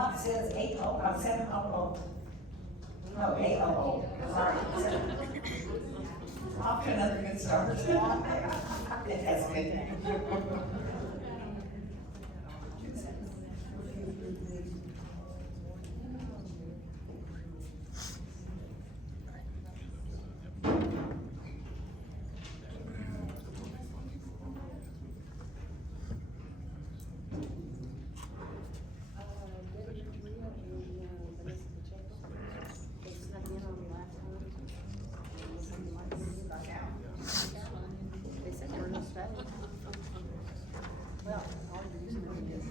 clock says 8:00, I'm 7:00. No, 8:00, sorry. Off to another good start. It has been. Well, hard to use them, I guess.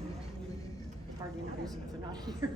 Hard to introduce them if they're not here.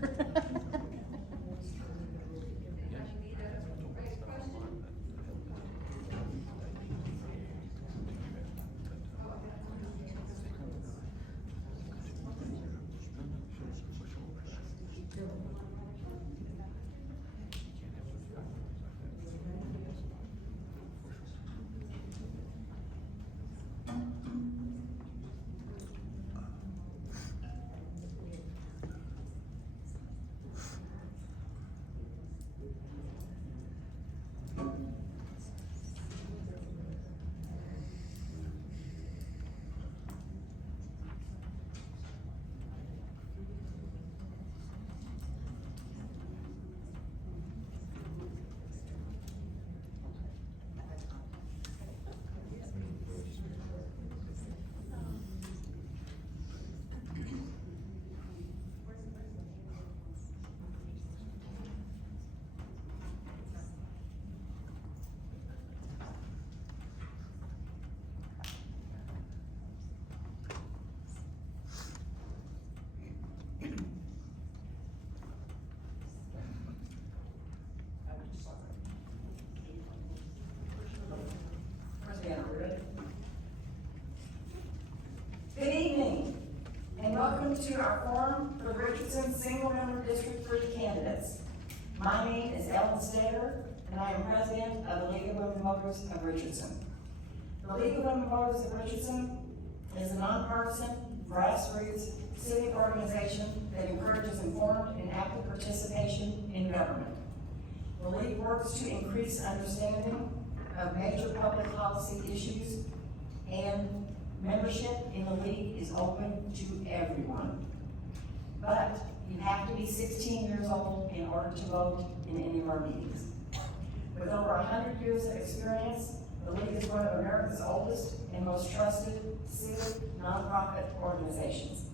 Good evening, and welcome to our forum for Richardson Single-Member District 3 candidates. My name is Ellen Stater, and I am president of the League of Women Voters of Richardson. The League of Women Voters of Richardson is a nonpartisan, grassroots civic organization that encourages informed and active participation in government. The League works to increase understanding of major public policy issues, and membership in the League is open to everyone. But you have to be 16 years old in order to vote in any of our meetings. With over 100 years of experience, the League is one of America's oldest and most trusted civic nonprofit organizations.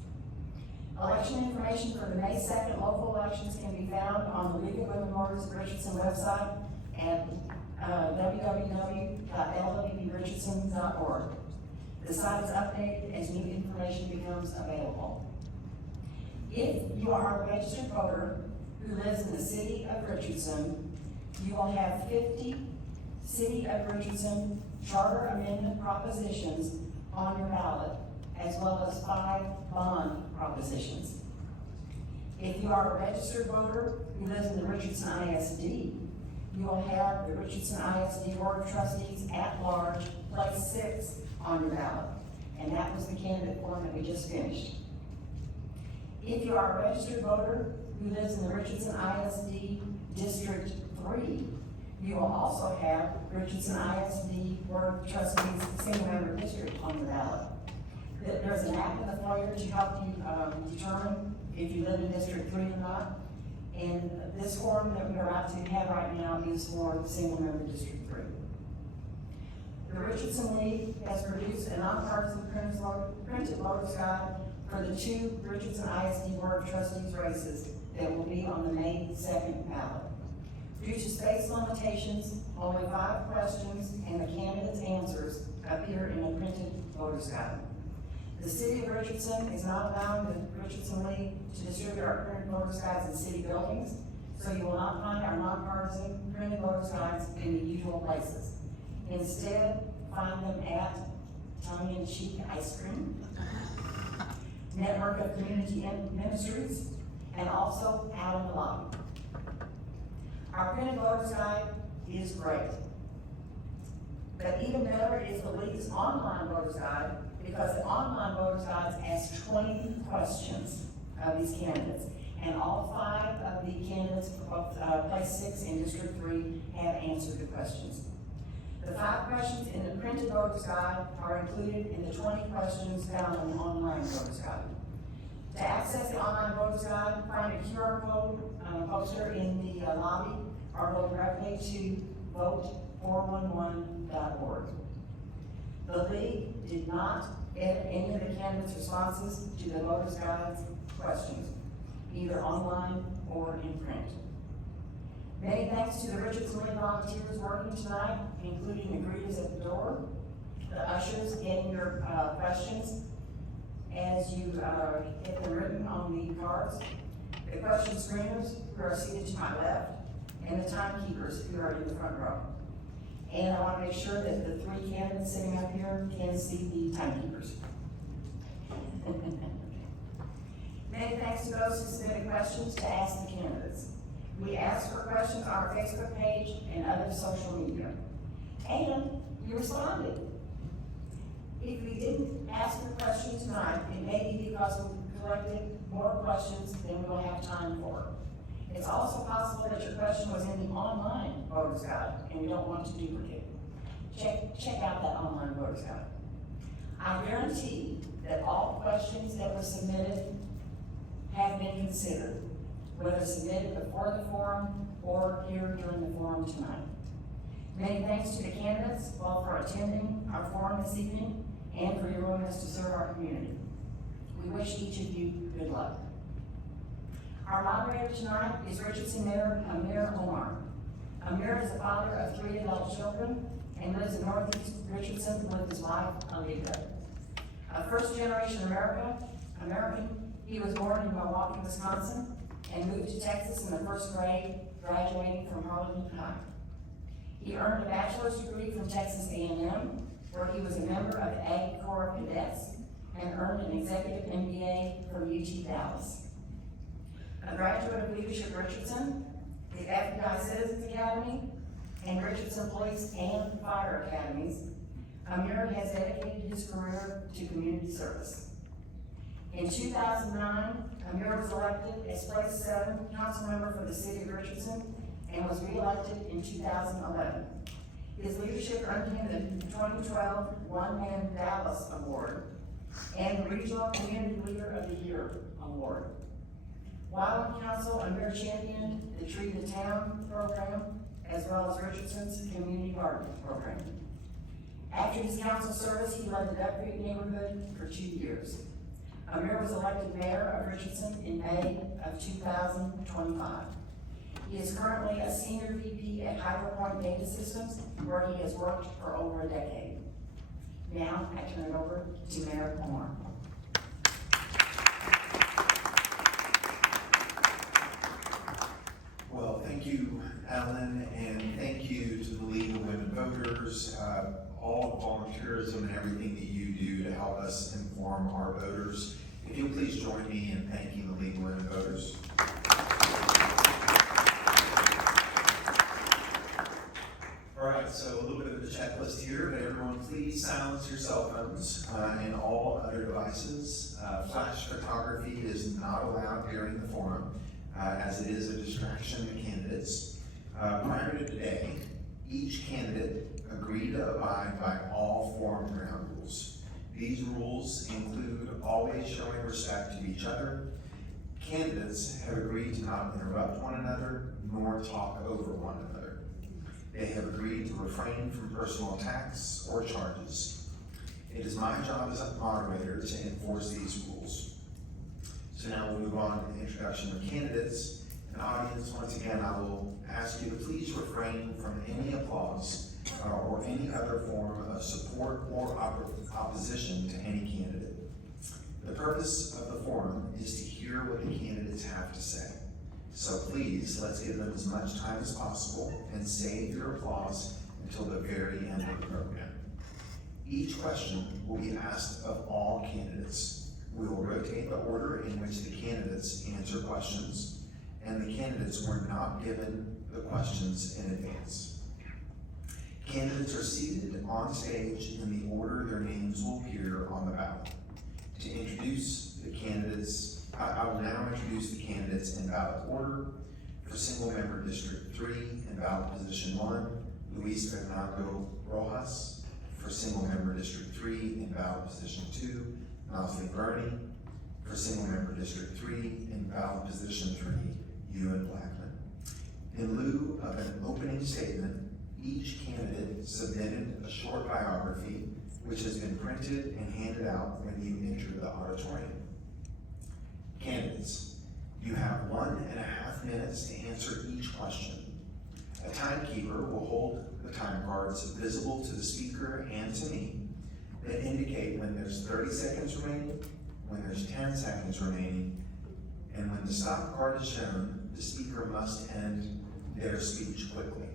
Election information for the May 2nd local elections can be found on the League of Women Voters of Richardson website at www.lwvrichardson.org. The site is updated as new information becomes available. If you are a registered voter who lives in the city of Richardson, you will have 50 City of Richardson Charter Amendment propositions on your ballot, as well as 5 bond propositions. If you are a registered voter who lives in the Richardson ISD, you will have the Richardson ISD Board of Trustees at large, place 6 on your ballot. And that was the candidate form that we just finished. If you are a registered voter who lives in the Richardson ISD District 3, you will also have Richardson ISD Board of Trustees Single-Member District on the ballot. There's an app in the foyer to help you determine if you live in District 3 or not. And this form that we're about to have right now is for Single-Member District 3. The Richardson League has produced a nonpartisan printed voters guide for the 2 Richardson ISD Board of Trustees races that will be on the May 2nd ballot. Due to space limitations, only 5 questions and the candidate's answers appear in a printed voters guide. The City of Richardson is not allowing the Richardson League to distribute our printed voters guides in city buildings, so you will not find our nonpartisan printed voters guides in the usual places. Instead, find them at Tongue-in-Cheek Ice Cream, Network of Community Ministries, and also out in the lobby. Our printed voters guide is great. But even better is the League's online voters guide, because the online voters guides ask 20 questions of these candidates. And all 5 of the candidates of place 6 in District 3 have answered the questions. The 5 questions in the printed voter's guide are included in the 20 questions found in the online voter's guide. To access the online voter's guide, find a QR code poster in the lobby or go directly to vote411.org. The league did not edit any of the candidates' responses to the voter's guide's questions, either online or in print. Many thanks to the Richardson League volunteers working tonight, including the greeters at the door, the ushers getting your questions as you get them written on the cards, the question screeners who are seated to my left, and the timekeepers who are in the front row. And I want to make sure that the 3 candidates sitting up here can see the timekeepers. Many thanks to those who submitted questions to ask the candidates. We asked for questions on our Facebook page and other social media. And you responded. If we didn't ask the question tonight, it may be because we collected more questions than we'll have time for. It's also possible that your question was in the online voter's guide, and we don't want to duplicate. Check out that online voter's guide. I guarantee that all questions that were submitted have been considered, whether submitted before the forum or here during the forum tonight. Many thanks to the candidates, both for attending our forum this evening and for your willingness to serve our community. We wish each of you good luck. Our moderator tonight is Richardson Mayor Amir Omar. Amir is the father of 3 adult children and lives in Northeast Richardson with his wife, Alita. A first-generation American, he was born in Milwaukee, Wisconsin, and moved to Texas in the 1st grade, graduating from Harlan High. He earned a bachelor's degree from Texas A&M, where he was a member of the Ag Corps of Cadets, and earned an executive MBA from UT Dallas. A graduate of Leadership Richardson, the FBI Citizens Academy, and Richardson Police and Fire Academies, Amir has dedicated his career to community service. In 2009, Amir was elected as place 7 council member for the city of Richardson and was re-elected in 2011. His leadership earned him the 2012 One Man Dallas Award and the Regional Community Leader of the Year Award. While on council, Amir championed the Tree to Town program as well as Richardson's Community Garden program. After his council service, he led the Duck Creek neighborhood for 2 years. Amir was elected mayor of Richardson in May of 2025. He is currently a senior VP at Hydro Point Data Systems, where he has worked for over a decade. Now, I turn it over to Mayor Omar. Well, thank you, Ellen, and thank you to the League of Women Voters, all the volunteerism and everything that you do to help us inform our voters. If you'll please join me in thanking the League of Women Voters. All right, so a little bit of the checklist here, but everyone please silence your cell phones and all other devices. Flash photography is not allowed during the forum, as it is a distraction to candidates. Prior to today, each candidate agreed to abide by all forum ground rules. These rules include always showing respect to each other. Candidates have agreed to not interrupt one another nor talk over one another. They have agreed to refrain from personal attacks or charges. It is my job as a moderator to enforce these rules. So now we'll move on to the introduction of candidates. And audience, once again, I will ask you to please refrain from any applause or any other form of support or opposition to any candidate. The purpose of the forum is to hear what the candidates have to say. So please, let's give them as much time as possible and save your applause until the very end of the program. Each question will be asked of all candidates. We will rotate the order in which the candidates answer questions, and the candidates were not given the questions in advance. Candidates are seated on stage in the order their names will appear on the ballot. To introduce the candidates, I will now introduce the candidates in ballot order. For single member District 3, in ballot position 1, Luis Fernando Rojas. For single member District 3, in ballot position 2, Nosley Burney. For single member District 3, in ballot position 3, Ewan Blackman. In lieu of an opening statement, each candidate submitted a short biography which has been printed and handed out when you enter the auditorium. Candidates, you have 1.5 minutes to answer each question. A timekeeper will hold the time cards visible to the speaker and to me that indicate when there's 30 seconds remaining, when there's 10 seconds remaining, and when the stop card is shown, the speaker must end their speech quickly.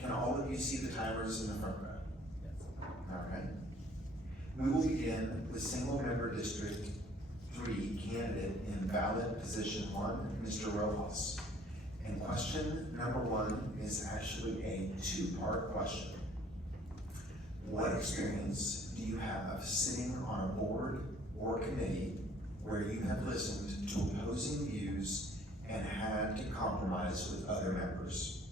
Can all of you see the timers in the front row? Yes. All right. We will begin with single member District 3 candidate in ballot position 1, Mr. Rojas. And question number 1 is actually a 2-part question. What experience do you have sitting on a board or committee where you have listened to opposing views and had to compromise with other members?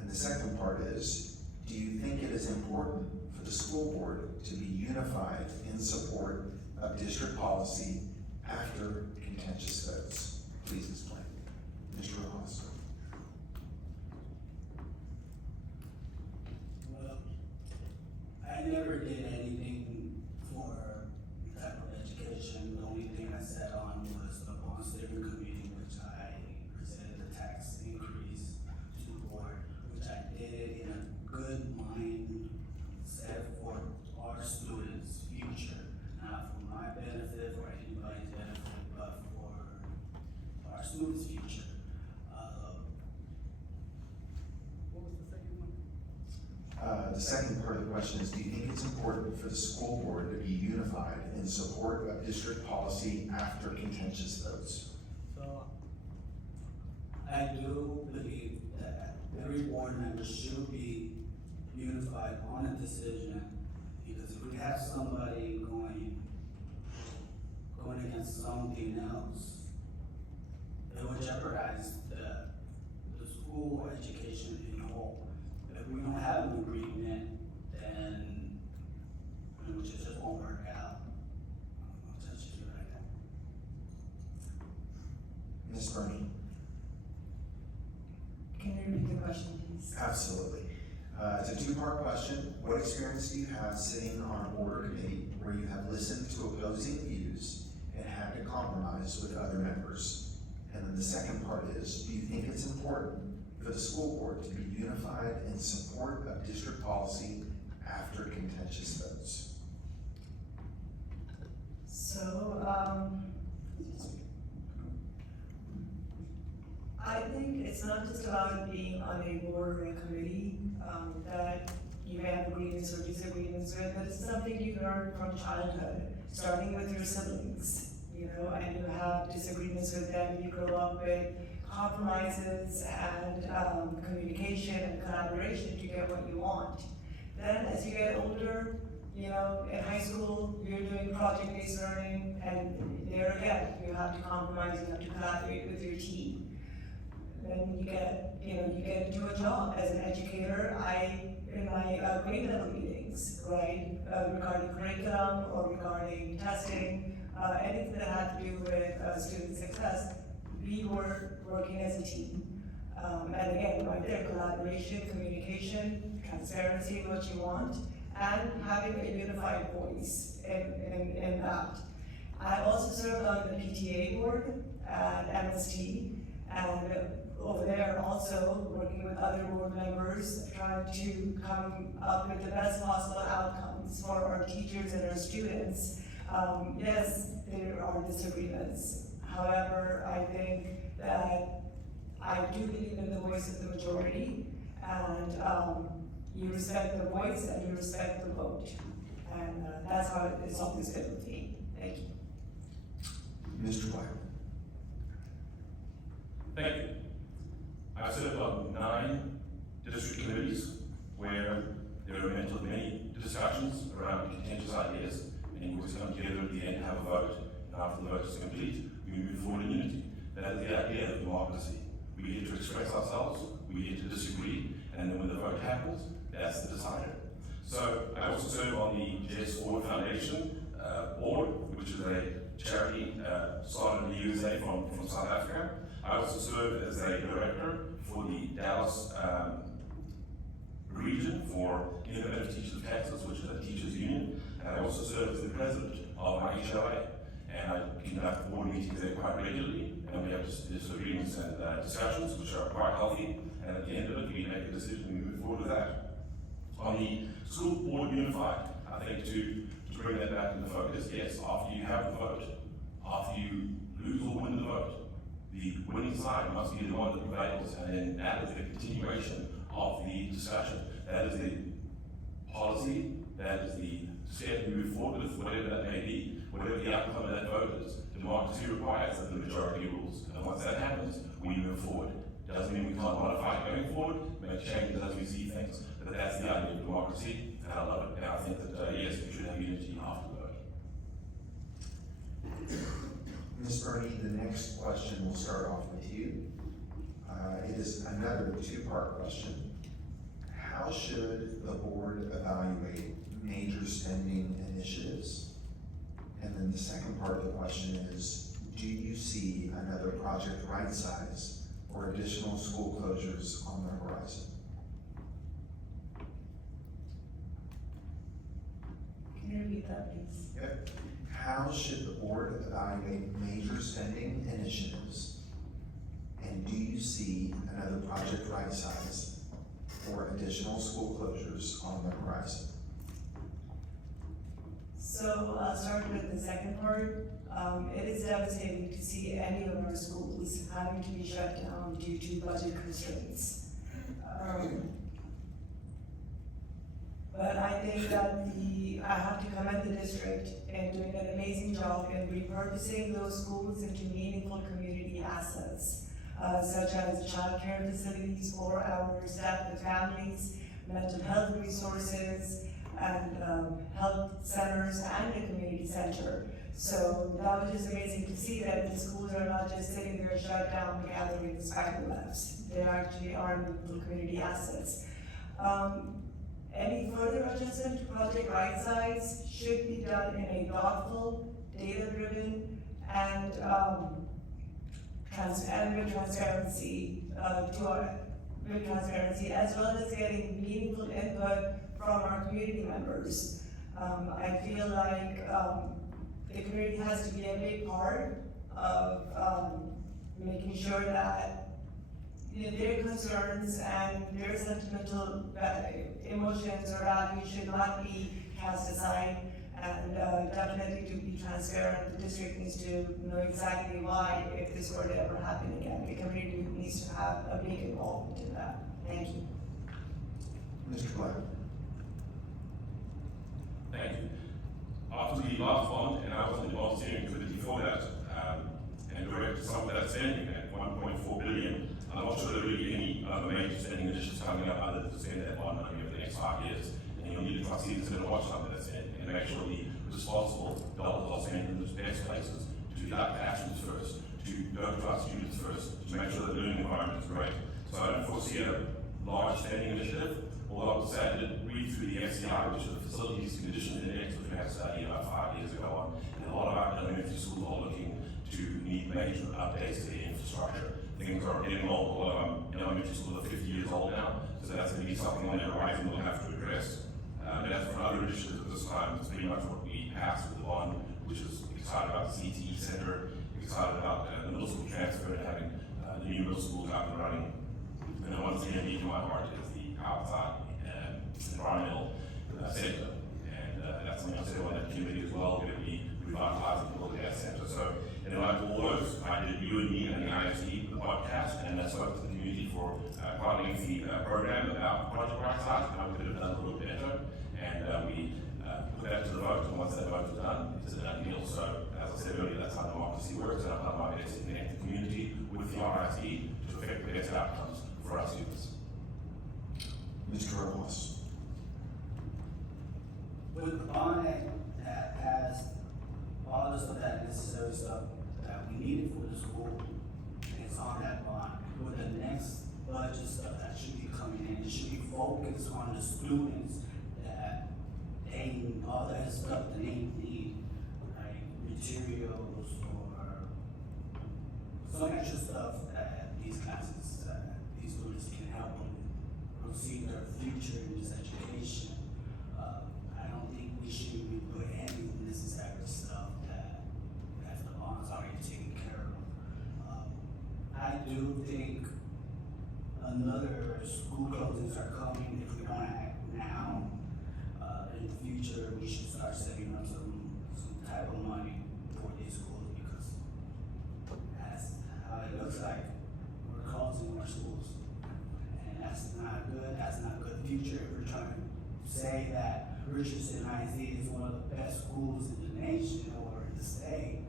And the second part is, do you think it is important for the school board to be unified in support of district policy after contentious votes? Please explain. Mr. Rojas. Well, I never did anything for the type of education. The only thing I sat on was the bond steering committee, which I presented a tax increase to the board, which I did in a good mind set for our students' future, not for my benefit or anybody's benefit, but for our students' future. What was the second one? The second part of the question is, do you think it's important for the school board to be unified in support of district policy after contentious votes? So, I do believe that every board member should be unified on a decision, because if we have somebody going against something else, it will jeopardize the school education in whole. If we don't have an agreement, then it just won't work out. That's just right now. Ms. Burney? Can you repeat the question, please? Absolutely. It's a 2-part question. What experience do you have sitting on a board or committee where you have listened to opposing views and had to compromise with other members? And then the second part is, do you think it's important for the school board to be unified in support of district policy after contentious votes? So, I think it's not just about being on a board or a committee that you have agreements or disagreements with, but it's something you learn from childhood, starting with your siblings, you know, and you have disagreements with them, you grow up with compromises and communication and collaboration to get what you want. Then as you get older, you know, in high school, you're doing project-based learning, and there again, you have to compromise, you have to collaborate with your team. Then you get to do a job as an educator. In my grade level meetings, right, regarding curriculum or regarding testing, anything that had to do with student success, we were working as a team. And again, right there, collaboration, communication, transparency, what you want, and having a unified voice in that. I also served on the PTA board at MST, and over there also working with other board members, trying to come up with the best possible outcomes for our teachers and our students. Yes, there are disagreements. However, I think that I do believe in the voice of the majority, and you respect the voice and you respect the vote. And that's how it's always been with me. Thank you. Mr. Blackman. Thank you. I've set up 9 district committees where there are many discussions around contentious ideas, and we just come together at the end, have a vote, and after the vote is complete, we move express ourselves, we get to disagree, and then when the vote happens, that's the decider. So I also serve on the Jess Ford Foundation board, which is a charity started in the USA from South Africa. I also serve as a director for the Dallas region for Independent Teachers of Texas, which is a teachers union. And I also serve as the president of my HOA. And I conduct board meetings there quite regularly, and we have disagreements and discussions, which are quite healthy. And at the end of it, we make a decision and we move forward with that. On the school board unified, I think to bring that back into focus, yes, after you have the vote, after you lose or win the vote, the winning side must be the one that prevails, and then that is the continuation of the discussion. That is the policy, that is the step we move forward with, whatever that may be, whatever the outcome of that vote is. Democracy requires that the majority rules, and once that happens, we move forward. Doesn't mean we can't modify it going forward, make changes as we see things, but that's the idea of democracy, and I love it. And I think that, yes, we should have unity after the vote. Ms. Burney, the next question will start off with you. It is another two-part question. How should the board evaluate major spending initiatives? And then the second part of the question is, do you see another Project Right Size or additional school closures on the horizon? Can you repeat that, please? Yep. How should the board evaluate major spending initiatives? And do you see another Project Right Size or additional school closures on the horizon? So I'll start with the second part. It is devastating to see any of our schools having to be shut down due to budget constraints. But I think that I have to commend the district in doing an amazing job in repurposing those schools into meaningful community assets, such as childcare facilities for our staff and families, mental health resources, and health centers and a community center. So that was just amazing to see that the schools are not just sitting there shut down gathering spider webs. They actually are meaningful community assets. Any further adjustment to Project Right Size should be done in a thoughtful, data-driven, and with transparency as well as getting meaningful input from our community members. I feel like the community has to be a big part of making sure that their concerns and their sentimental emotions or values should not be cast aside, and definitely to be transparent. The district needs to know exactly why, if this were to ever happen again. The community needs to have a big involvement in that. Thank you. Mr. Black. Thank you. After the last one, and I was in the volunteering committee before that, and directed some of that spending at $1.4 billion. I'm not sure there will be any other major spending initiatives coming up other than to spend that bond money over the next 5 years. And you'll need a trustee that's going to watch some of that spending and make sure the responsible dollars are spent in the best places, to conduct actions first, to go to our students first, to make sure the learning environment is great. So I don't foresee a large spending initiative, although I would say I did read through the FCI, which is the Facilities Conditions Index, which we had a study about 5 years ago on, and a lot of our elementary schools are looking to need major updates to their infrastructure. Things are getting old. A lot of elementary schools are 50 years old now, so that's going to be something on the horizon we'll have to address. And as for other initiatives at this time, it's pretty much what we passed with the bond, which is excited about the CTE Center, excited about the middle school transfer and having the new middle schools up and running. And the one thing that needs to my heart is the outside environmental center. And that's something I'll say on that committee as well, going to be revitalizing the Little Gas Center. So, and like all those, I did You and Me and the ISD podcast, and I spoke to the community for quite a lengthy program about Project Right Size, and I could have done a little better. And we put that to the vote, and once that vote is done, it's a done deal. So, as I said earlier, that's how democracy works, and I've done my best to connect the community with the RISD to affect the best outcomes for our students. Mr. Rojas. With the bond act that has all this of that necessary stuff that we needed for the school, and it's on that bond, with the next budget stuff that should be coming in. It should be focused on the students that they, all that stuff that they need, like materials or some extra stuff that these classes, these students can help them proceed their future in this education. I don't think we should be put any necessary stuff that the bond's already taken care of. I do think another school closings are coming. If we don't act now, in the future, we should start setting up some type of money for these schools, because that's how it looks like. We're closing more schools, and that's not good. That's not a good future. If we're trying to say that Richardson ISD is one of the best schools in the nation or in the state,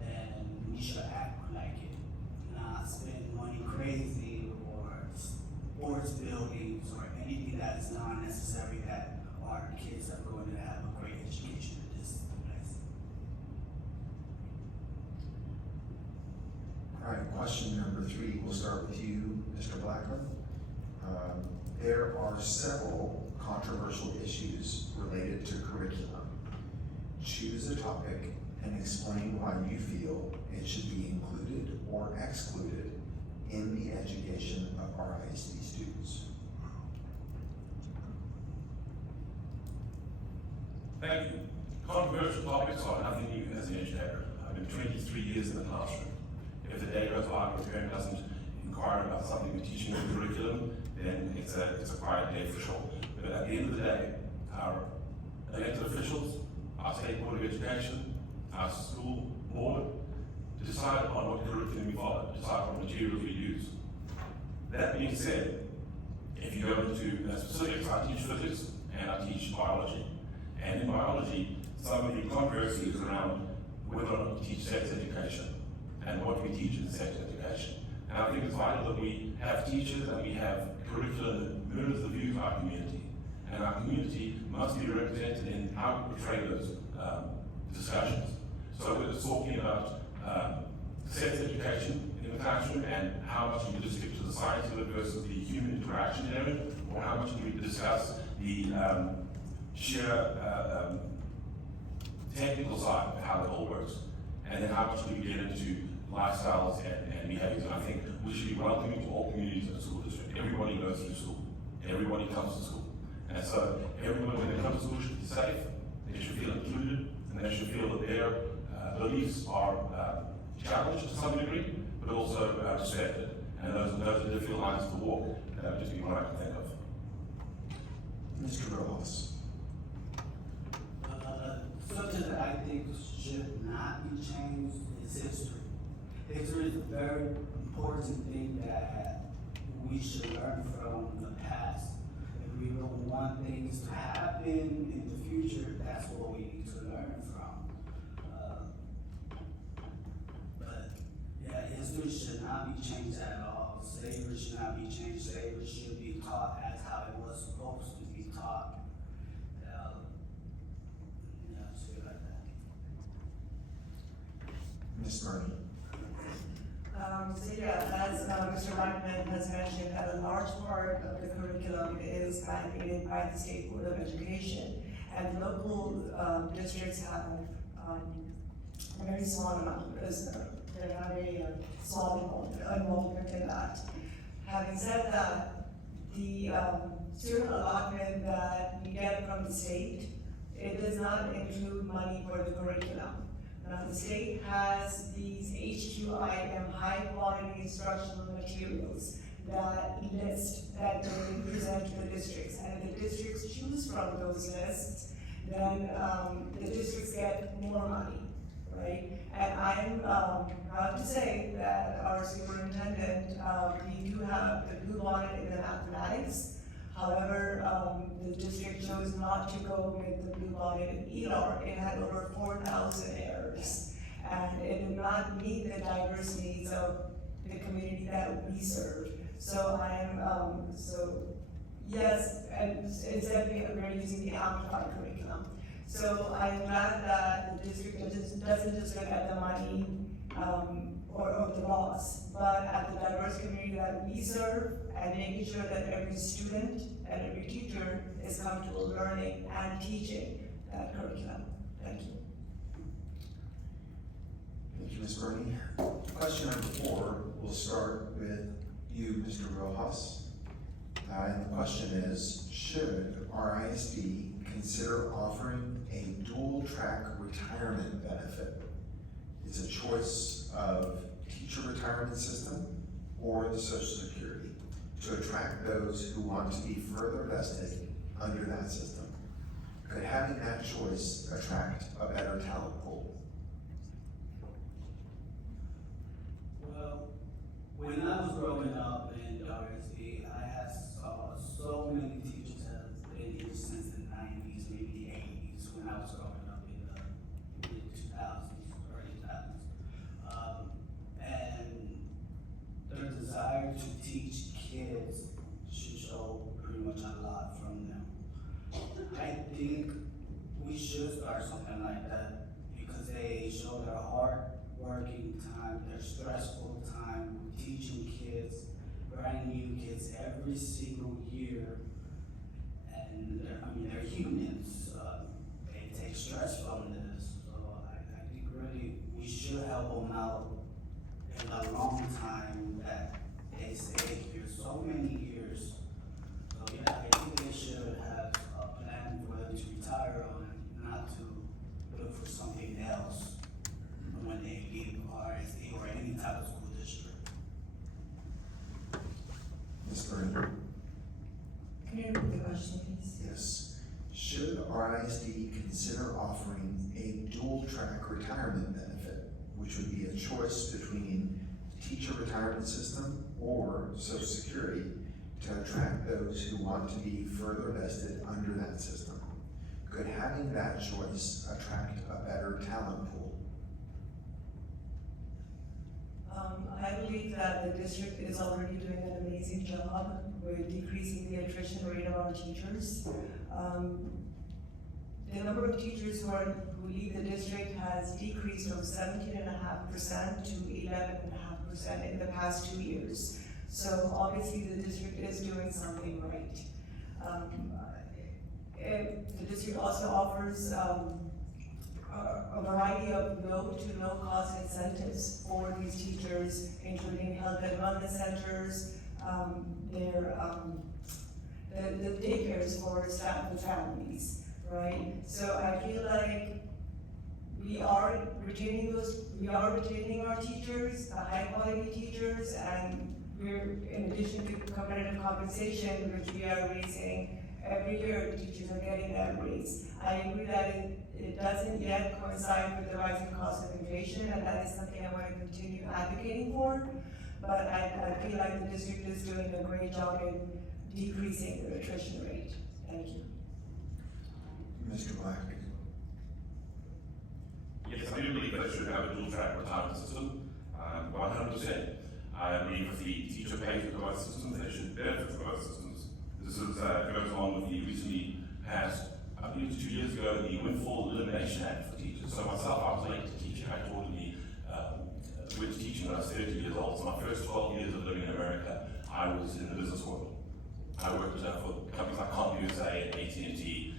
then we should act like it, not spend money crazy or sports buildings or anything that is not necessary that our kids are going to have a great education in this place. All right, question number 3, we'll start with you, Mr. Blackman. There are several controversial issues related to curriculum. Choose a topic and explain why you feel it should be included or excluded in the education of our ISD students. Thank you. Controversial topics are nothing new as an educator. I've been 23 years in the classroom. If the day goes by and the parent doesn't inquire about something we're teaching in the curriculum, then it's a quiet day for sure. But at the end of the day, our elected officials, our state board of education, our school board, decide on what curriculum we follow, decide what materials we use. That being said, if you go into specifics, I teach physics and I teach biology. And in biology, some of the controversy is around whether or not we teach sex education and what we teach in sex education. And I think it's vital that we have teachers and we have curriculum that mirrors the views of our community. And our community must be represented in how we portray those discussions. So we're talking about sex education in the classroom and how much we stick to the science of it versus the human interaction element, or how much we discuss the sheer technical side of how it all works, and then how much we get into lifestyles and behaviors. And I think we should be welcoming to all communities in the school district. Everybody goes through school. Everybody comes to school. And so everyone, when they come to school, should be safe. They should feel included, and they should feel that their beliefs are challenged to some degree, but also respected. And those are the difficult lines to walk. That would just be what I can think of. Mr. Rojas. Something that I think should not be changed is history. History is a very important thing that we should learn from the past. If we don't want things to happen in the future, that's what we need to learn from. But yeah, history should not be changed at all. Slavery should not be changed. Slavery should be taught as how it was supposed to be taught. Ms. Murray. So yeah, as Mr. Blackman has mentioned, that a large part of the curriculum is mandated by the State Board of Education, and local districts have a very small amount, they have a small involvement in that. Having said that, the student allotment that we get from the state, it does not include money for the curriculum. Now, the state has these HQIM, high quality instructional materials, that list that they present to the districts. And if the districts choose from those lists, then the districts get more money, right? And I'm proud to say that our superintendent, we do have the blue bonnet in the mathematics. However, the district chose not to go with the blue bonnet in ELAR. It had over 4,000 errors, and it did not meet the diverse needs of the community that we serve. So yes, and instead we're using the amplified curriculum. So I'm glad that the district doesn't just look at the money or the loss, but at the diversity diverse community that we serve, and making sure that every student and every teacher is comfortable learning and teaching that curriculum. Thank you. Thank you, Ms. Burney. Question number 4, we'll start with you, Mr. Rojas. And the question is, should our ISD consider offering a dual-track retirement benefit? It's a choice of teacher retirement system or the Social Security to attract those who want to be further vested under that system. Could having that choice attract a better talent pool? Well, when I was growing up in RSD, I had saw so many teachers have been here since the 90s, maybe the 80s, when I was growing up in the mid-2000s, early 2000s. And their desire to teach kids should show pretty much a lot from them. I think we should start something like that because they show their hard working time, their stressful time teaching kids, brand new kids every single year. And they're humans. They take stress from this. So I think really we should help them out in the long time that they stay here, so many years. So yeah, I think they should have a plan for them to retire on, not to look for something else when they leave RSD or any type of school district. Ms. Burney? Can you repeat the question, please? Yes. Should our ISD consider offering a dual-track retirement benefit, which would be a choice between teacher retirement system or Social Security to attract those who want to be further vested under that system? Could having that choice attract a better talent pool? I believe that the district is already doing an amazing job with decreasing the attrition rate of our teachers. The number of teachers who leave the district has decreased from 17.5% to 11.5% in the past 2 years. So obviously the district is doing something right. The district also offers a variety of low to no cost incentives for these teachers, including health and wellness centers, the daycares for staff and families, right? So I feel like we are retaining our teachers, high quality teachers, and we're, in addition to competitive compensation, which we are raising every year, teachers are getting that raise. I agree that it doesn't yet coincide with the rising cost of inflation, and that is something I want to continue advocating for. But I feel like the district is doing a great job in decreasing the attrition rate. Thank you. Mr. Black? Yes, I do believe that should have a dual-track retirement system, 100%. I believe if the teacher pays for both systems, they should benefit from both systems. This is, goes along with the recently passed, I believe it was 2 years ago, the Windfall Elimination Act for teachers. So myself, I was late to teaching. I taught in with teaching when I was 30 years old. So my first 12 years of living in America, I was in the business world. I worked for companies like CompUSA and AT&T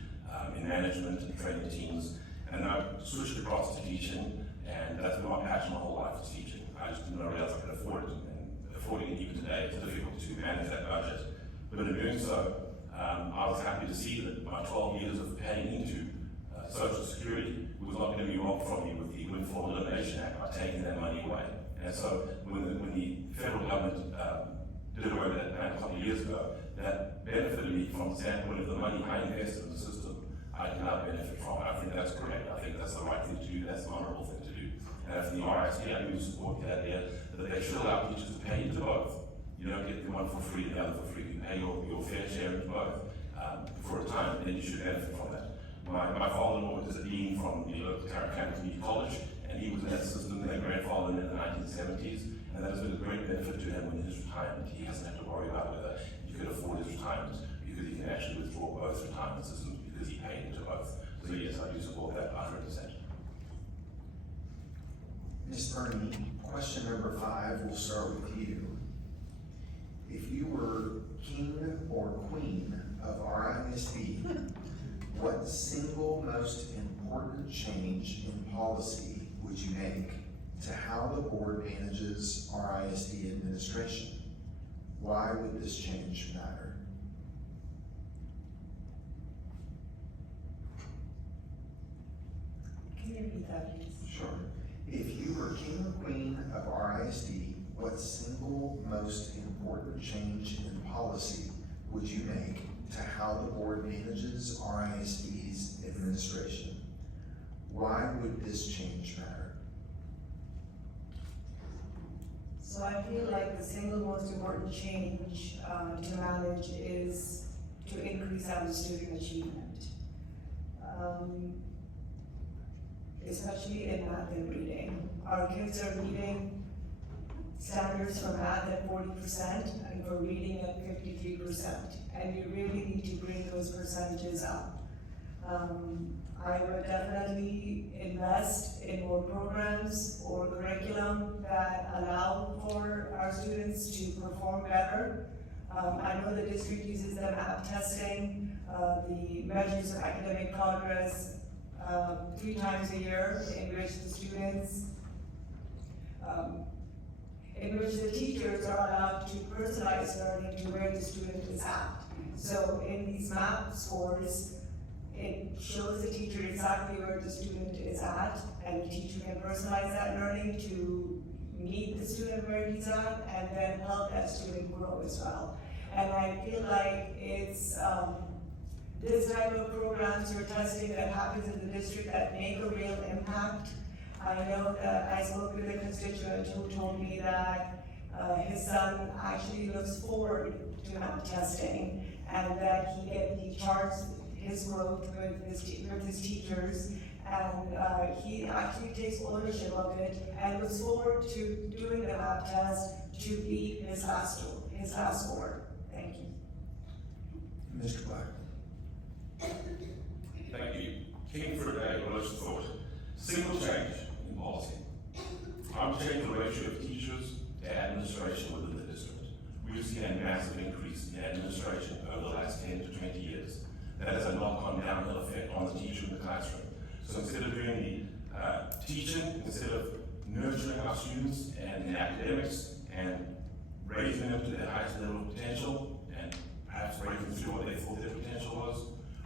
in management and training teams. And I switched across to teaching, and that's been my passion my whole life is teaching. I just didn't realize I could afford it, and affording it even today, it's difficult to manage that budget. But in doing so, I was happy to see that my 12 years of paying into Social Security was not going to be robbed from me with the Windfall Elimination Act by taking that money away. And so when the federal government did away with that plan a couple of years ago, that benefited me from the standpoint of the money I invested in the system, I can now benefit from it. I think that's correct. I think that's the right thing to do. That's the honorable thing to do. And if the RSD, I do support the idea that they should allow teachers to pay into both. You don't get the one for free and the other for free. You pay your fair share into both for a time, and then you should benefit from that. My father-in-law is a dean from the local Carolina Community College, and he was in that system, their grandfather in the 1970s, and that has been a great benefit to him in his retirement. He hasn't had to worry about whether he could afford his retirement, because he can actually withdraw both retirement systems because he paid into both. So yes, I do support that 100%. Ms. Burney, question number 5, we'll start with you. If you were king or queen of RISD, what single most important change in policy would you make to how the board manages RISD administration? Why would this change matter? Can you repeat that, please? Sure. If you were king or queen of RISD, what single most important change in policy would you make to how the board manages RISD's administration? Why would this change matter? So I feel like the single most important change to manage is to increase our student achievement. Especially in math and reading. Our kids are meeting standards for math at 40% and for reading at 53%. And you really need to bring those percentages up. I would definitely invest in more programs or curriculum that allow for our students to perform better. I know the district uses the MAP testing, the measures of academic progress 3 times a year, in which the students, in which the teachers are allowed to personalize learning to where the student is at. So in these MAP scores, it shows the teacher exactly where the student is at, and the teacher can personalize that learning to meet the student where he's at, and then help that student grow as well. And I feel like it's this type of programs or testing that happens in the district that make a real impact. I know that I spoke with a constituent who told me that his son actually looks forward to MAP testing, and that he charts his growth with his teachers, and he actually takes ownership of it and looks forward to doing the MAP test to beat his last score. Thank you. Mr. Black. Thank you. King for a day, most thought. Single change in policy. I'm changing the ratio of teachers to administration within the district. We've seen a massive increase in administration over the last 10 to 20 years. That has a knock-on downhill effect on the teacher in the classroom. So instead of doing the teaching, instead of nurturing our students and in academics and raising them to their highest level of potential and perhaps breaking through what they thought their potential was,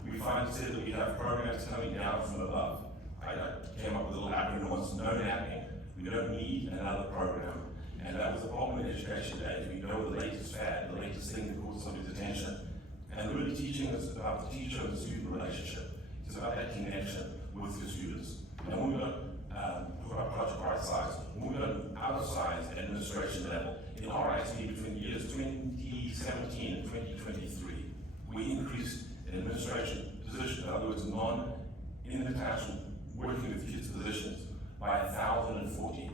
we find instead that we have programs coming down from above. I came up with a little acronym once, no napping. We don't need another program. And that was a problem in education today. We go with the latest fad, the latest thing that caught somebody's attention. And really teaching is about the teacher and the student relationship. It's about that connection with the students. And we're going to talk about Project Right Size. We're going to outsize administration level. In RISD between years 2017 and 2023, we increased an administration position, in other words, in the classroom working with kids' positions, by 1,040.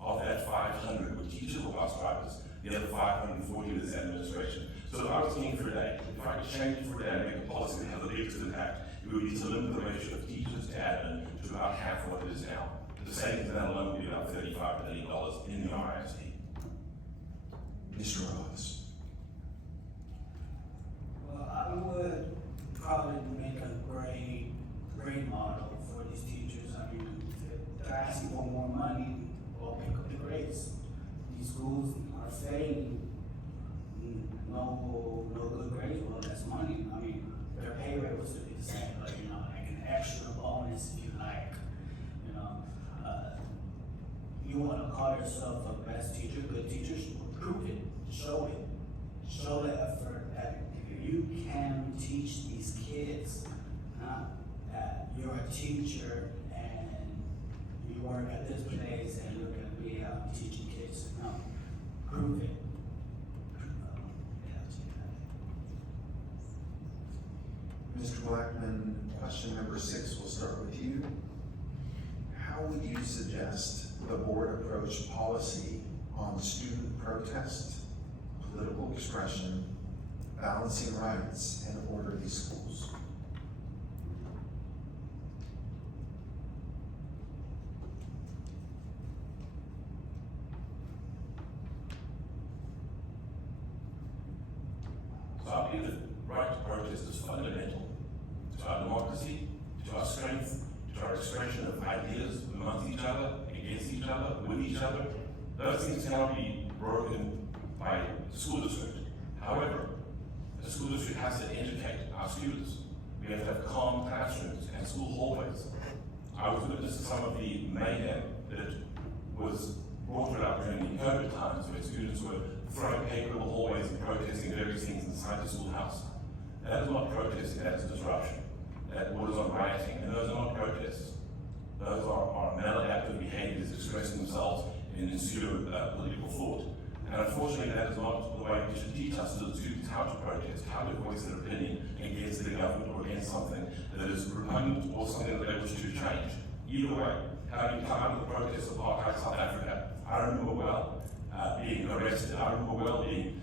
Of that, 500 were teachers or bus drivers. The other 540 was administration. So if I was king for a day, if I could change it for a day and make a policy that has the biggest impact, it would be to limit the ratio of teachers to admin to about half of what it is now. The savings that alone would be about $35 million in the RISD. Mr. Ross. Well, I would probably make a grade model for these teachers. I mean, they're asking for more money, well, pick up the grades. These schools are failing. No good grades, well, that's money. I mean, their pay rate was to be the same, but like an extra bonus if you like. You want to call yourself a best teacher, good teacher, prove it, show it. Show the effort that you can teach these kids, that you're a teacher and you work at this place and you're going to be out teaching kids. No, prove it. Mr. Blackman, question number 6, we'll start with you. How would you suggest the board approach policy on student protest, political expression, balancing rights, and orderly schools? So I believe that right to protest is fundamental to our democracy, to our strength, to our expression of ideas amongst each other, against each other, with each other. Those things cannot be broken by the school district. However, the school district has to educate our students. We have to have calm classrooms and school hallways. I was witness to some of the mayhem that was brought about during the COVID times, where students were throwing paper in the hallways and protesting various things inside the schoolhouse. That is not protesting, that is disruption. That borders on rioting, and those are not protests. Those are maladaptive behaviors expressing themselves in pseudo-political thought. And unfortunately, that is not the way we should teach our students how to protest, how to voice their opinion against the government or against something that is repugnant or something that they wish to change. Either way, having come out of the protests of apartheid South Africa, I remember well being arrested. I remember well being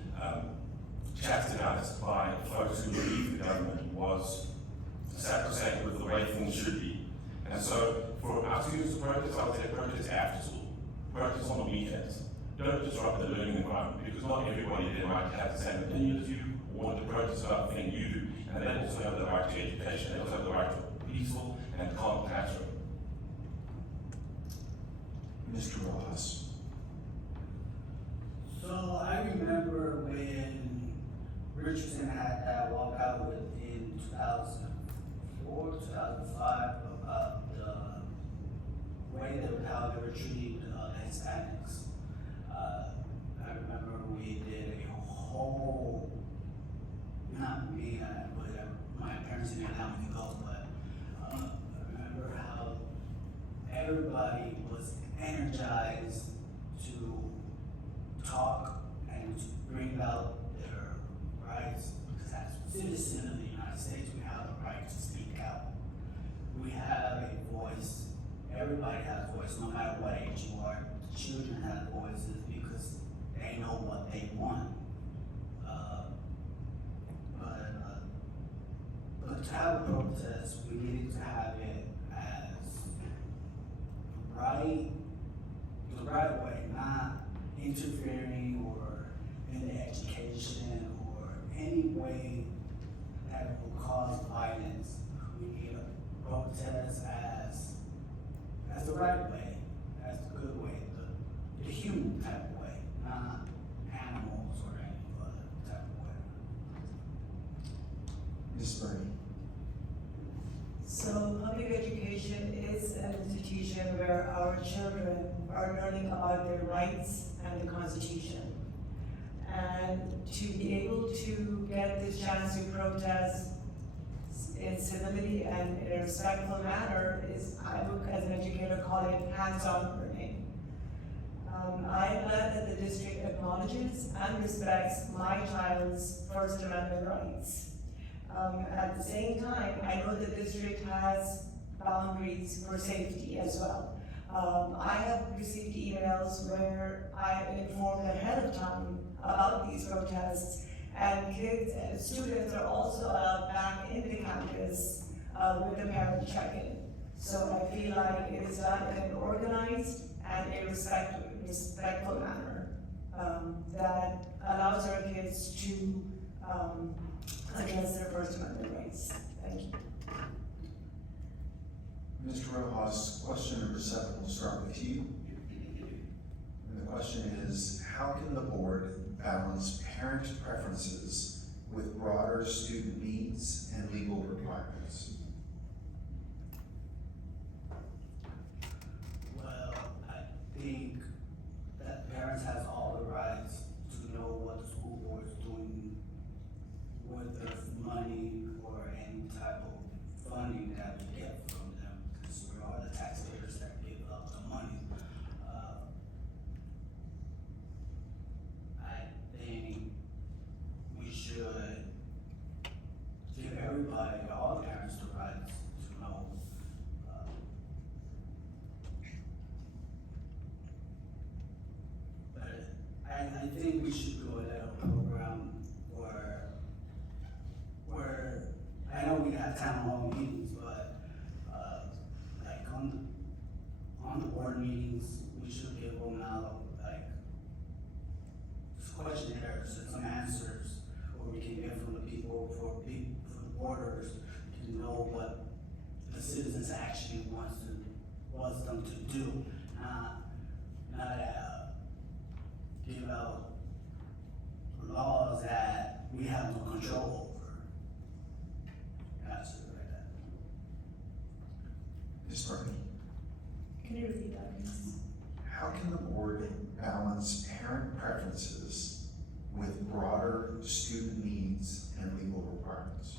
chastised by folks who believed the government was sacrosanct with the way things should be. And so, for our students to protest, I would say protest after school, protest on the weekends. Don't disrupt the learning environment, because not everybody there might have the same opinion as you, or want to protest about the thing you do, and they also have the right to education, they also have the right to a peaceful and calm classroom. Mr. Rojas. So I remember when Richardson had that walkout in 2004, 2005 about the way that how they were treating Hispanics. I remember we did a whole, not me, but my parents didn't allow me to go, but I remember how everybody was energized to talk and to bring out their rights, because as citizens of the United States, we have the right to speak out. We have a voice. Everybody has a voice, no matter what age you are. Children have voices because they know what they want. But to have a protest, we needed to have it as the right way, not interfering or in the education or any way that will cause violence. We need a protest as the right way, as the good way, the human type of way, not animals or any other type of way. Ms. Bernie. So public education is an institution where our children are learning about their rights and the Constitution. And to be able to get this chance to protest in civility and in a respectful manner is, I would, as an educator, call it hands-on learning. I'm glad that the district acknowledges and respects my child's First Amendment rights. At the same time, I know the district has boundaries for safety as well. I have received emails where I am informed ahead of time about these protests, and kids and students are also allowed back in the campus with the parent check-in. So I feel like it is done in an organized and a respectful manner that allows our kids to against their First Amendment rights. Thank you. Mr. Rojas, question number 7, we'll start with you. And the question is, how can the board balance parent preferences with broader student needs and legal requirements? Well, I think that parents has all the rights to know what the school board is doing with their money or any type of funding that we get from them, because we are the taxpayers that give up the money. I think we should give everybody, all the parents, the rights to know. But I think we should go at a program where I know we have town hall meetings, but like on the board meetings, we should give them out like questionnaires and some answers, or we can get from the people, for the voters to know what the citizens actually wants them to do, not give out laws that we have no control over. That's it like that. Ms. Bernie, Can you repeat that, please? how can the board balance parent preferences with broader student needs and legal requirements?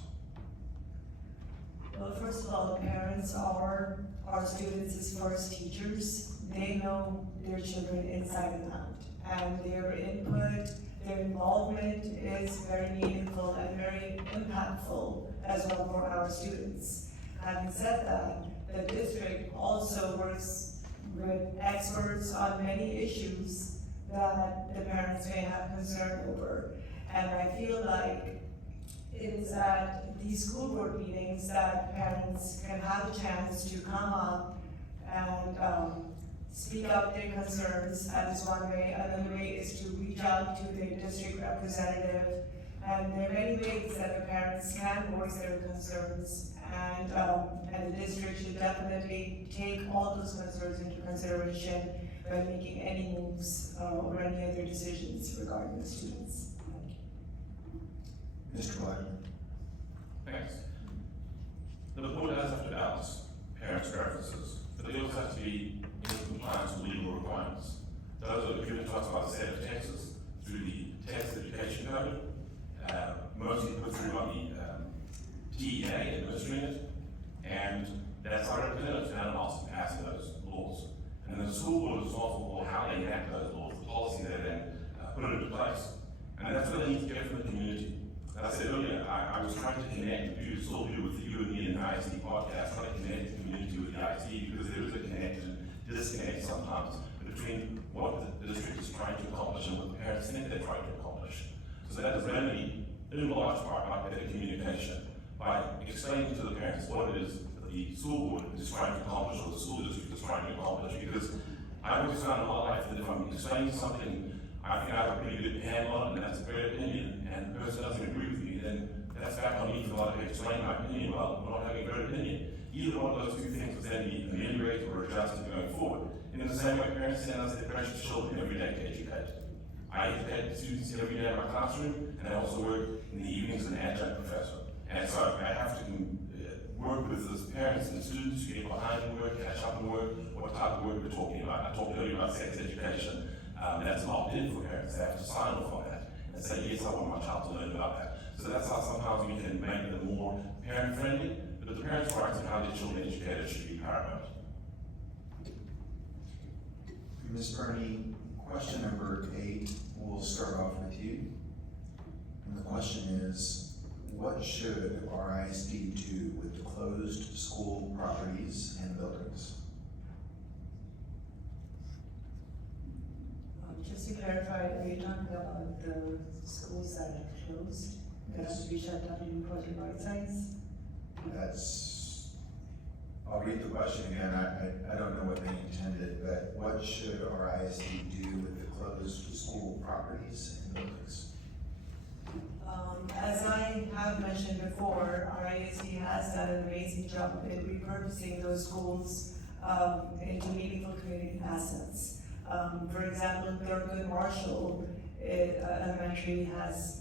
Well, first of all, the parents are our students' first teachers. They know their children inside and out. And their input, their involvement is very meaningful and very impactful as well for our students. Having said that, the district also works with experts on many issues that the parents may have concern over. And I feel like it is at these school board meetings that parents can have a chance to come up and speak out their concerns. That is one way. Another way is to reach out to their district representative. And there are many ways that the parents can voice their concerns. And the district should definitely take all those concerns into consideration when making any moves or any other decisions regarding the students. Mr. Blackman? Thanks. The board does have to balance parents' preferences, but they also have to be in compliance with legal requirements. Those are given to us by the state of Texas through the Texas Education Code, mostly put through by the DEA administering it, and that's our representatives down in Austin passing those laws. And then the school board is responsible for how they enact those laws, the policy they then put into place. And that's where they need to get from the community. As I said earlier, I was trying to connect, still do with you and me in the ISD podcast, trying to connect the community with the IT, because there is a connection, disconnect sometimes between what the district is trying to accomplish and what the parents think they're trying to accomplish. So that is remedied in large part by better communication, by explaining to the parents what it is that the school board is trying to accomplish or the school district is trying to accomplish, because I've always found in my life that if I'm explaining something I think I have a pretty good handle on it, and that's a great opinion, and the person doesn't agree with me, then that's back on me for a lot of explaining my opinion. Well, we're not having a great opinion. Either one of those two things is then be ameliorated or adjusted going forward. And in the same way, parents send us their precious children every day to educate. I educate students every day in my classroom, and I also work in the evenings as an adjunct professor. And so I have to work with the parents and the students to get behind the work, catch up on work, what type of work we're talking about. I talked earlier about sex education. That's an opt-in for parents. They have to sign off on that and say, yes, I want my child to learn about that. So that's how sometimes we can make it more parent-friendly, but the parents' rights and how their children are educated should be paramount. Ms. Bernie, question number 8, we'll start off with you. And the question is, what should our ISD do with the closed school properties and buildings? Just to clarify, are you talking about the schools that are closed, that have to be shut down in project right sites? I'll read the question again, I don't know what they intended, but what should our ISD do with the closed school properties and buildings? As I have mentioned before, our ISD has done an amazing job in repurposing those schools into meaningful community assets. For example, Thurgood Marshall Elementary has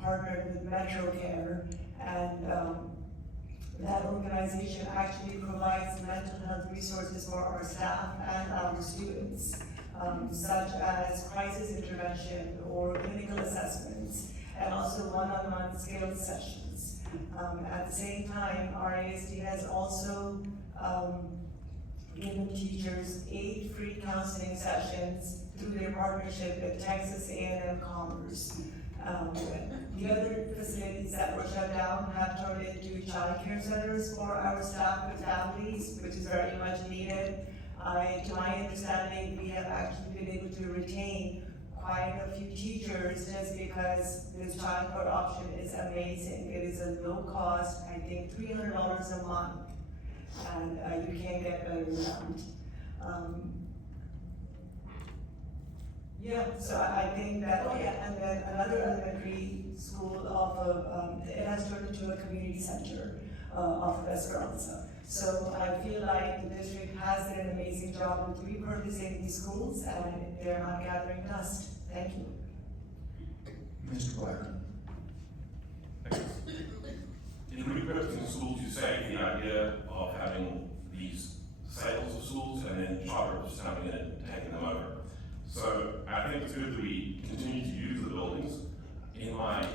partnered with MetroCare, and that organization actually provides mental health resources for our staff and our students, such as crisis intervention or clinical assessments, and also one-on-one skills sessions. At the same time, our ISD has also given teachers 8 free counseling sessions through their partnership with Texas A&M Commerce. The other facilities that were shut down have turned into child care centers for our staff with families, which is very much needed. To my understanding, we have actually been able to retain quite a few teachers just because this child care option is amazing. It is a low cost, I think $300 a month, and you can't get better than that. Yeah, so I think that, and then another elementary school off of, it has turned into a community center off of Esperanza. So I feel like the district has done an amazing job with repurposing these schools, and they're not gathering dust. Thank you. Mr. Blackman. In repurposing schools, you say the idea of having these sales of schools and then charter just coming in and taking them over. So I think it's good that we continue to use the buildings. In my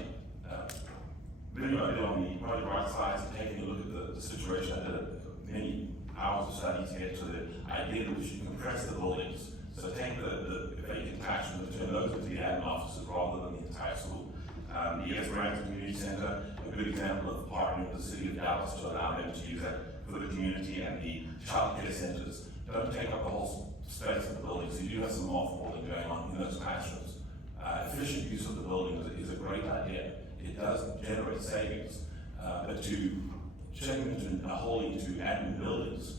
video I did on the project right size, taking a look at the situation, I did many hours of study to get to the idea that we should compress the buildings. So take the vacant attachments and turn those into the admin offices rather than the entire school. The Esperanza Community Center, a good example of partnering with the city of Dallas to allow them to use that for the community, and the child care centers don't take up the whole space of the buildings. You do have some mothballing going on in those classrooms. Efficient use of the buildings is a great idea. It does generate savings, but to change them wholly into admin buildings,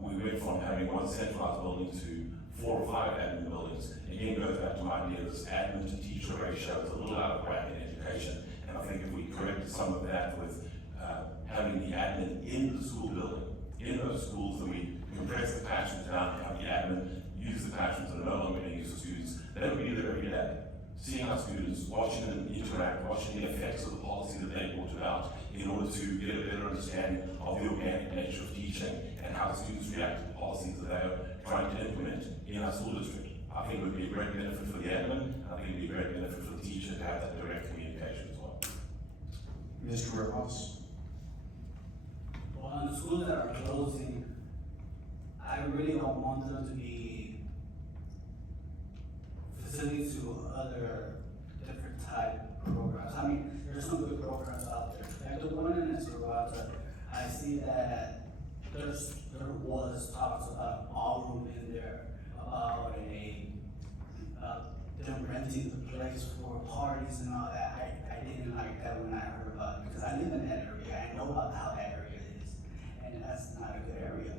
we went from having one centralized building to 4 or 5 admin buildings. Again, goes back to my idea, this admin to teacher ratio is a little out of whack in education, and I think if we correct some of that with having the admin in the school building, in those schools, that we compress the classrooms down and have the admin use the classrooms that are no longer being used for students, they would be there every day, seeing our students, watching them interact, watching the effects of the policy that they brought about in order to get a better understanding of the organic nature of teaching and how the students react to the policies that they are trying to implement in our school district. I think it would be a great benefit for the admin, and I think it would be a great benefit for the teacher to have that direct communication as well. Mr. Ross. Well, on the schools that are closing, I really don't want them to be facilities to other different type programs. I mean, there's some good programs out there. Like the one in Esperanza, I see that there was talks about a ballroom in there, about them renting the place for parties and all that. I didn't like that when I heard about it, because I live in that area. I know about how that area is, and that's not a good area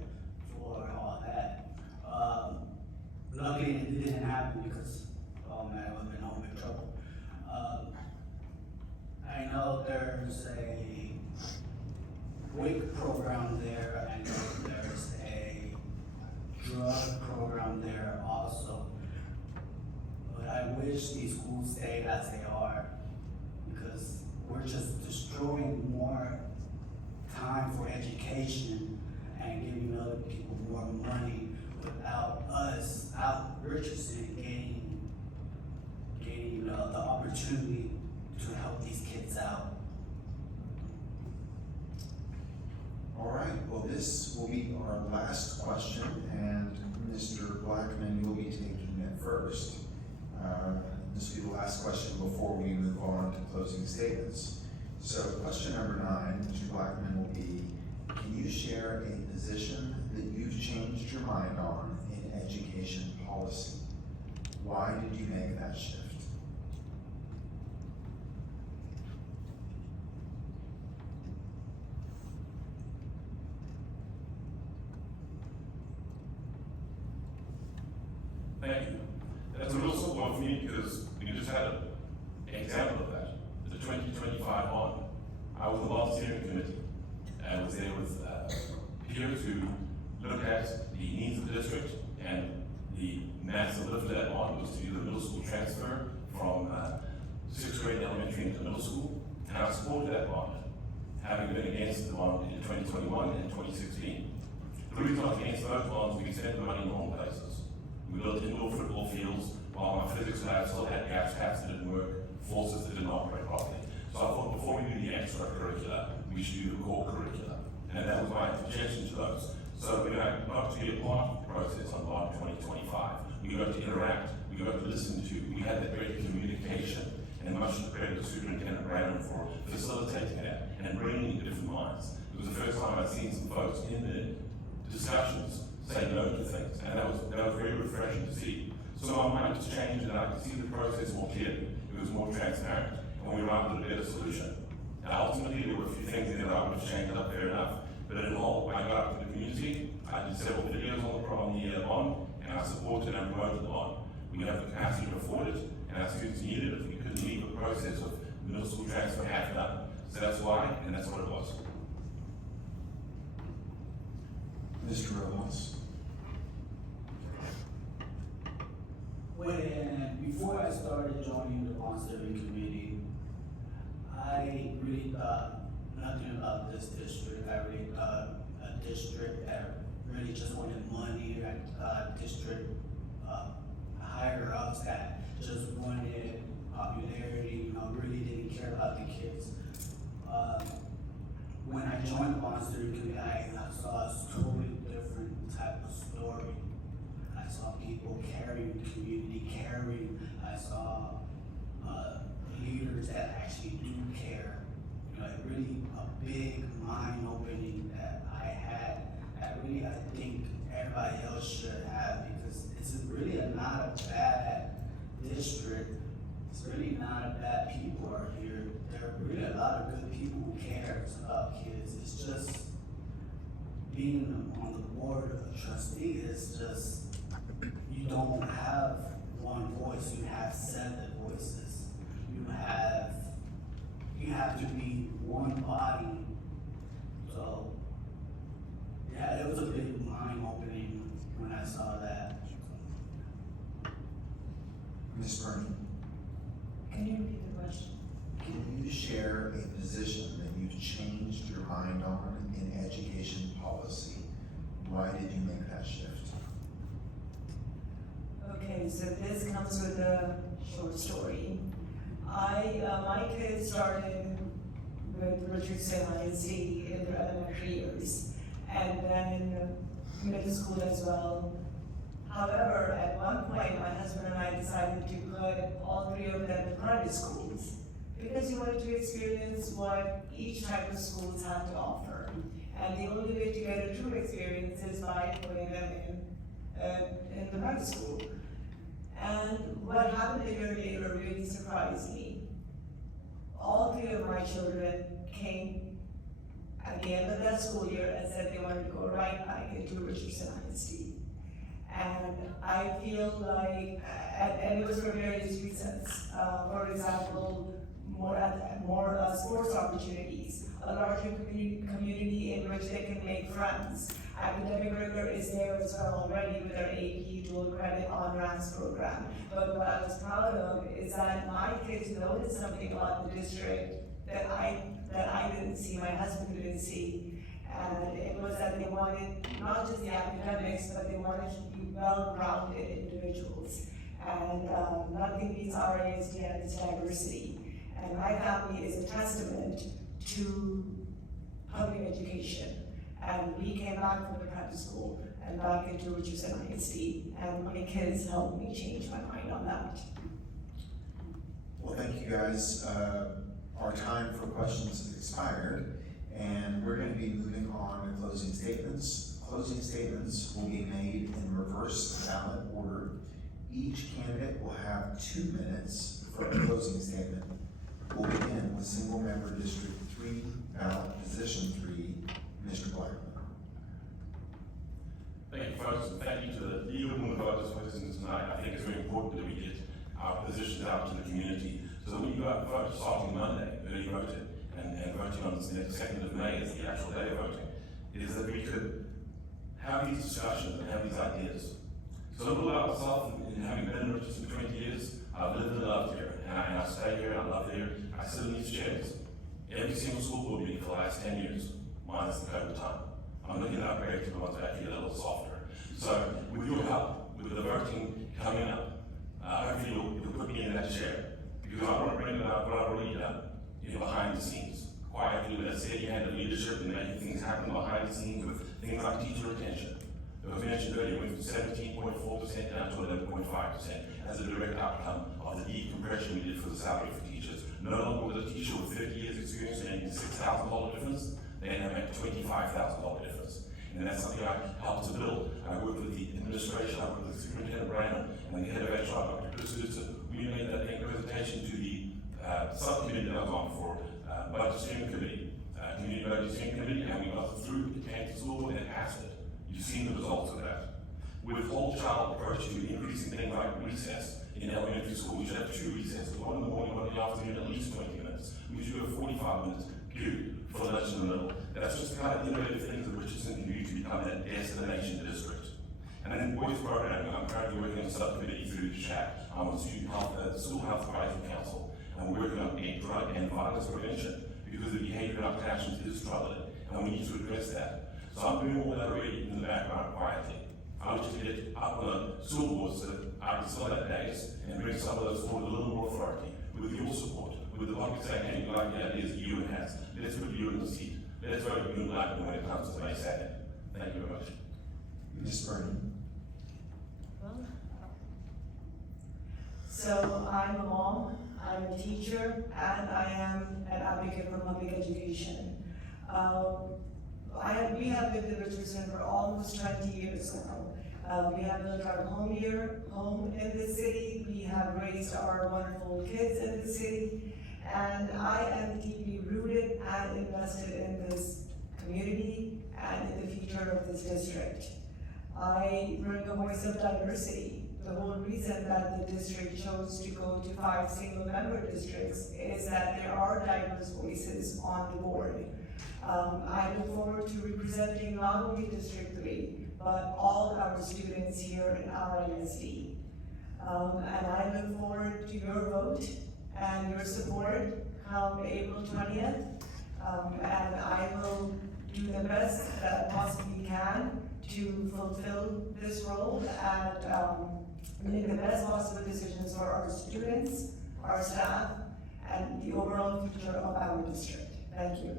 for all that. Luckily, it didn't happen because, oh man, I would have been home in trouble. I know there's a WIC program there, and there's a drug program there also. But I wish these schools stayed as they are, because we're just destroying more time for education and giving other people more money without us out Richardson getting the opportunity to help these kids out. All right, well, this will be our last question, and Mr. Blackman, you'll be taking it first. This will be the last question before we move on to closing statements. So question number 9, Mr. Blackman, will be, can you share a position that you've changed your mind on in education policy? Why did you make that shift? Thank you. That's a real simple one for me, because we just had an example of that. The 2025 bond. I was on the bond steering committee. I was there with peers who looked at the needs of the district, and the massive lift of that bond was to do the middle school transfer from 6th grade elementary into middle school, and I supported that bond, having been against the bond in 2021 and 2016. The reason I was against those bonds, we spent the money in the wrong places. We built indoor football fields while my physics lab still had gas taps that didn't work, forces that didn't operate properly. So I thought before we do the extracurricular, we should do the core curricular. And that was my objection to those. So when I got to be a part of the process on bond 2025, we got to interact, we got to listen to, we had that great communication, and much credit to Superintendent Brandon for facilitating that and bringing in different minds. It was the first time I'd seen some folks in the discussions say no to things, and that was very refreshing to see. So my mind has changed, and I could see the process more clearly. It was more transparent, and we arrived at a better solution. Now, ultimately, there were a few things in there that I would have changed up, fair enough, but in all, when I got out to the community, I did several videos on the bond, and I supported and promoted the bond. We have the capacity to afford it, and our students needed it. If we couldn't meet process of middle school transfer had done. So that's why, and that's what it was. Mr. Rojas. Before I started joining the bond steering committee, I really thought nothing about this district. I really thought a district that really just wanted money, a district higher ups that just wanted popularity, really didn't care about the kids. When I joined the bond steering committee, I saw a totally different type of story. I saw people caring, community caring. I saw leaders that actually do care. Really a big mind opening that I had that really I think everybody else should have, because it's really not a bad district. It's really not a bad people are here. There are really a lot of good people who care about kids. It's just being on the board of trustees is just, you don't have one voice, you have 7 voices. You have to be one body. So, yeah, it was a big mind opening when I saw that. Ms. Bernie, Can you repeat the question? can you share a position that you've changed your mind on in education policy? Why did you make that shift? Okay, so this comes with a short story. My kids started with Richardson ISD in their elementary years, and then middle school as well. However, at one point, my husband and I decided to put all 3 of them in private schools because we wanted to experience what each type of schools have to offer. And the only way to get a true experience is by putting them in the private school. And what happened a year later really surprised me. All 3 of my children came at the end of that school year and said they wanted to go right back into Richardson ISD. And I feel like, and it was for various reasons. For example, more sports opportunities, a larger community in which they can make friends. Academic rigor is there as well already with our AP dual credit on-ramps program. But what I was proud of is that my kids noticed something about the district that I didn't see, my husband didn't see. And it was that they wanted not just the academics, but they wanted to be well-rounded individuals. And nothing beats our ISD and its diversity. And my family is a testament to public education. And we came back from the private school and back into Richardson ISD. And my kids helped me change my mind on that. Well, thank you guys. Our time for questions has expired, and we're going to be moving on to closing statements. Closing statements will be made in reverse ballot order. Each candidate will have 2 minutes for a closing statement. We'll begin with single member District 3, ballot position 3, Mr. Blackman. Thank you, folks, and thank you to the legal and voters listening tonight. I think it's very important that we get our positions out to the community, so that when you go out and vote, starting Monday, early voting, and voting on the 2nd of May is the actual day of voting, is that we could have these discussions and have these ideas. So a little about myself, and having been in Richardson for 20 years, I've lived and loved here, and I stay here, and I love here. I sit in these chairs. Every single school board meeting for the last 10 years, minus the COVID time. I'm looking at upgrade to the ones that actually a little softer. So with your help, with the voting coming up, hopefully you'll put me in that chair, because I want to bring about what I've already done, behind the scenes. Quietly with a steady hand of leadership and making things happen behind the scenes with things like teacher retention. It was mentioned earlier, we went from 17.4% down to 11.5% as a direct outcome of the decompression we did for the salary for teachers. No longer was a teacher with 30 years experience making $6,000 difference, they now make $25,000 difference. And that's something I helped to build. I worked with the administration, I worked with Superintendent Brandon, and the head of HR, Dr. Chris Hudson. We made that presentation to the subcommittee that I was on for budget steering committee, community budget steering committee, and we got through, it came to school and it passed it. You've seen the results of that. With whole child approach to increasing things like recess in elementary school, we should have 2 recesses, one in the morning, one in the in the afternoon at least 20 minutes. We should do a 45 minutes period for lunch in the middle. That's just the kind of innovative things that Richardson can do to become that destination district. And then boys programming, I'm currently working on a subcommittee through chat. I'm on Student Health, School Health Advisory Council, and we're working on drug and violence prevention because the behavior in our classrooms is troubling, and we need to address that. So I'm doing all that already in the background quietly. I want to get it up on the school board so that I can sell that days and bring some of those forward a little more authority with your support, with the public saying, hey, you like the ideas you and has. Let's put you in the seat. Let's vote you in line when it comes to May 2nd. Thank you very much. Ms. Burnham. So I'm a mom, I'm a teacher, and I am an advocate for public education. We have lived in Richardson for almost 20 years now. We have built our home in the city. We have raised our wonderful kids in the city. And I am deeply rooted and invested in this community and in the future of this district. I bring a voice of diversity. The whole reason that the district chose to go to 5 single-member districts is that there are diverse voices on the board. I look forward to representing not only District 3, but all our students here in our ISD. And I look forward to your vote and your support come April 20th. And I will do the best that I possibly can to fulfill this role and make the best possible decisions for our students, our staff, and the overall future of our district. Thank you.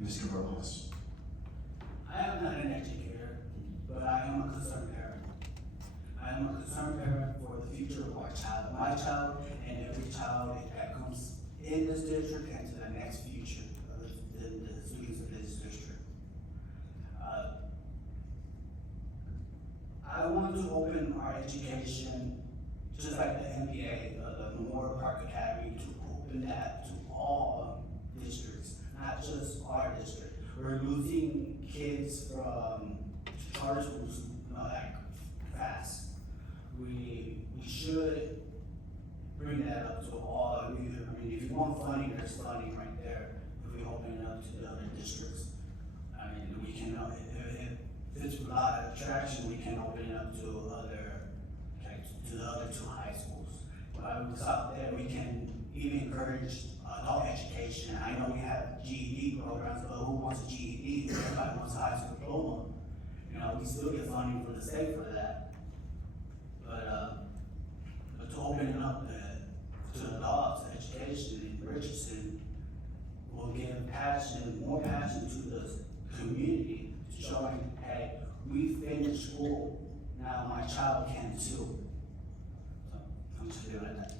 Mr. Rojas. I am not an educator, but I am a concerned parent. I am a concerned parent for the future of our child, my child, and every child that comes in this district and to the next future of the students of this district. I want to open our education, just like the MBA, the Memorial Park Academy, to open that to all districts, not just our district. We're losing kids from charter schools, like fast. We should bring that up to all. I mean, if you want funding, there's funding right there. If we open it up to the other districts, I mean, we can. If it's a lot of traction, we can open it up to the other 2 high schools. While it's out there, we can even encourage adult education. I know we have GED programs, but who wants a GED? Everybody wants a high school diploma. You know, we still get funding from the state for that. But to open it up to adults education in Richardson will give more passion to the community, showing, hey, we finished school, now my child can too. So I'm just doing that.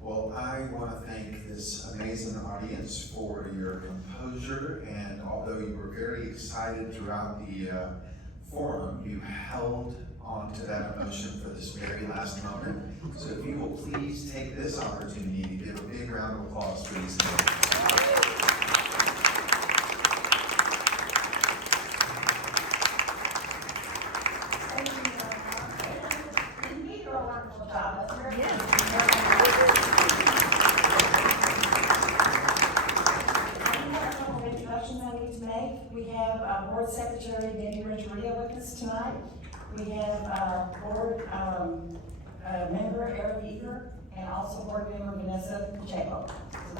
Well, I want to thank this amazing audience for your composure, and although you were very excited throughout the forum, you held on to that emotion for this very last moment. So if you will please take this opportunity to give a big round of applause for these guys. Board Secretary Debbie Renteria with us tonight. We have board member Eric Eager and also board member Vanessa Pacheco. I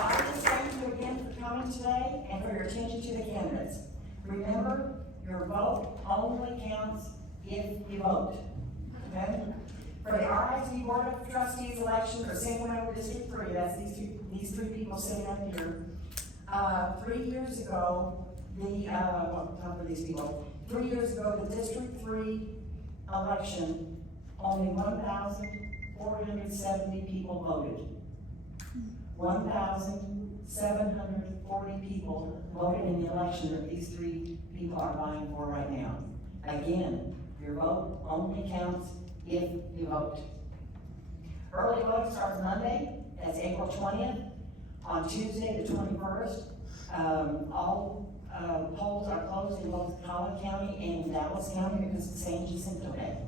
want to thank you again for coming today and for your attention to the candidates. Remember, your vote only counts if you vote. Okay? For the RISD Board of Trustees election for single-member District 3, that's these 3 people sitting up here. 3 years ago, the District 3 election, only 1,470 people voted. 1,740 people voted in the election that these 3 people are vying for right now. Again, your vote only counts if you vote. Early voting starts Monday, that's April 20th. On Tuesday, the 21st, all polls are closed in both Collin County and Dallas County because it's St. Jacinto Day.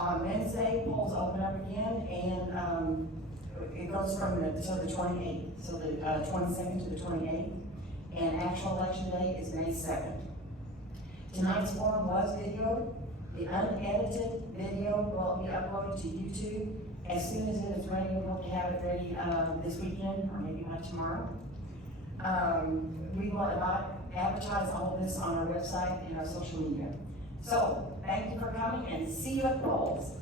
On Wednesday, polls open up again, and, it goes from the 28th, so the 22nd to the 28th, and actual election day is May 2nd. Tonight's forum was videoed. The unedited video will be uploaded to YouTube. As soon as it is ready, we hope to have it ready, this weekend, or maybe by tomorrow. We will advertise all of this on our website and our social media. So, thank you for coming, and see you at the polls.